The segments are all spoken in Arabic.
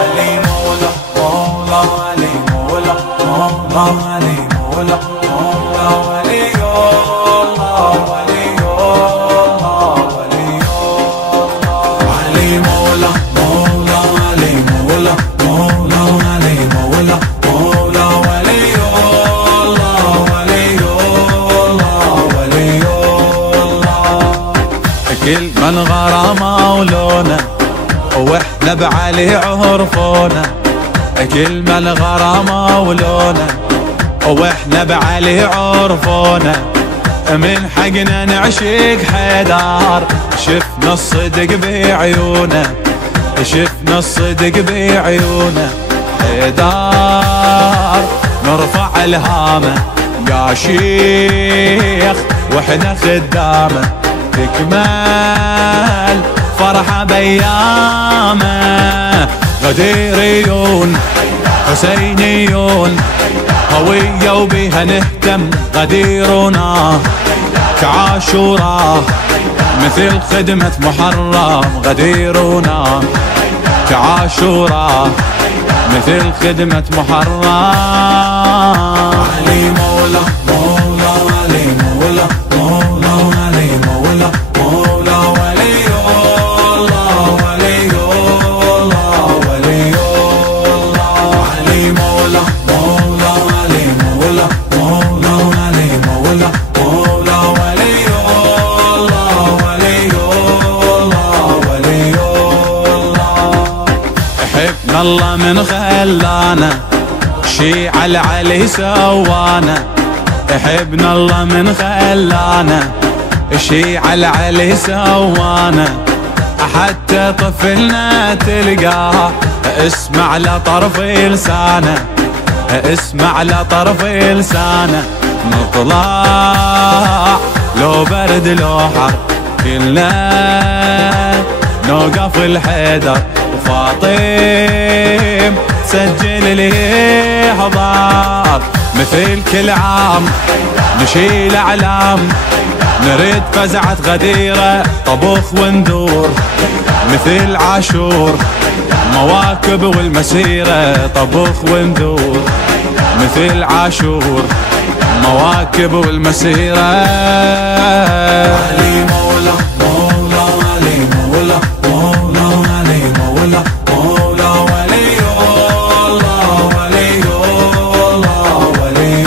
علي مولا مولا علي مولا مولا علي مولا مولا ولي الله ولي الله ولي الله علي مولا مولا علي مولا مولا علي مولا مولا ولي الله ولي الله ولي الله كل من غرامه ولونه واحنا بعلي عرفونا كل من غرامه ولونه واحنا بعلي عرفونا من حقنا نعشق حيدر شفنا الصدق بعيونه شفنا الصدق بعيونه حيدر نرفع الهامه يا شيخ واحنا خدامه تكمل فرحة بيامه غديريون حسينيون هوية وبيها نهتم غديرنا كعاشورا مثل خدمة محرم غديرنا كعاشورا مثل خدمة محرم علي مولا مولا علي مولا مولا علي مولا مولا ولي الله ولي الله ولي الله علي مولا مولا علي مولا مولا علي مولا مولا ولي الله ولي الله ولي الله حبنا الله من خلانا شيع العلي سوانا حبنا الله من خلانا شيع العلي سوانا حتى طفلنا تلقاه اسمع لطرف لسانه اسمع لطرف لسانه نطلع لو برد لو حر كلنا نوقف الحيدر وفاطم سجل لي حضار مثل كل عام نشيل اعلام نريد فزعة غديرة طبخ وندور مثل عاشور مواكب والمسيرة طبخ وندور مثل عاشور مواكب والمسيرة علي مولا مولا علي مولا مولا علي مولا مولا ولي الله ولي الله ولي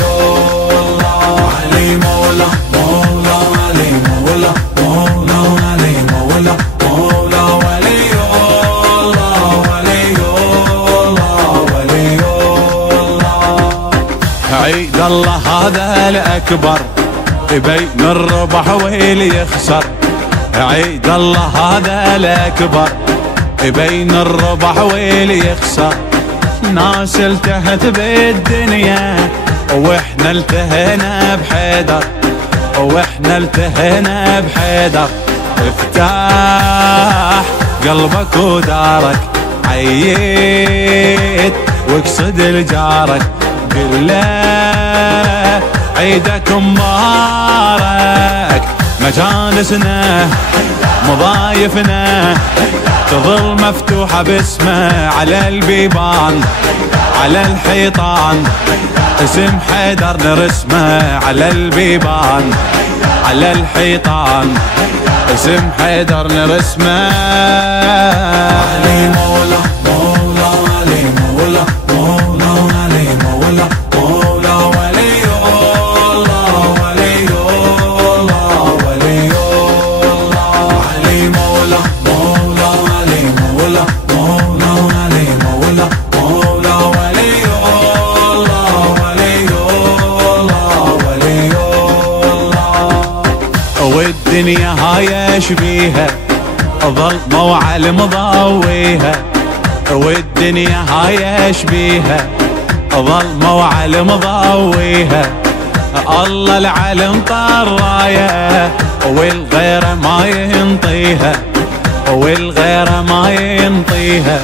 الله علي مولا مولا علي مولا مولا علي مولا مولا ولي الله ولي الله ولي الله عيد الله هذا الأكبر بين الربح واللي يخسر عيد الله هذا الأكبر بين الربح واللي يخسر ناس التهت بالدنيا واحنا التهينا بحيدر واحنا التهينا بحيدر افتح قلبك ودارك عيد واقصد لجارك قل له عيدك مبارك مجالسنا مضايفنا تظل مفتوحة باسمه على البيبان على الحيطان اسم حيدر نرسمه على البيبان على الحيطان اسم حيدر نرسمه علي مولا مولا علي مولا مولا علي مولا مولا ولي الله ولي الله ولي الله علي مولا مولا علي مولا مولا علي مولا مولا ولي الله ولي الله ولي الله والدنيا هاي شبيها ظل موعل مضويها والدنيا هاي شبيها ظل موعل مضويها الله العلم طرايه والغيره ما ينطيها والغيره ما ينطيها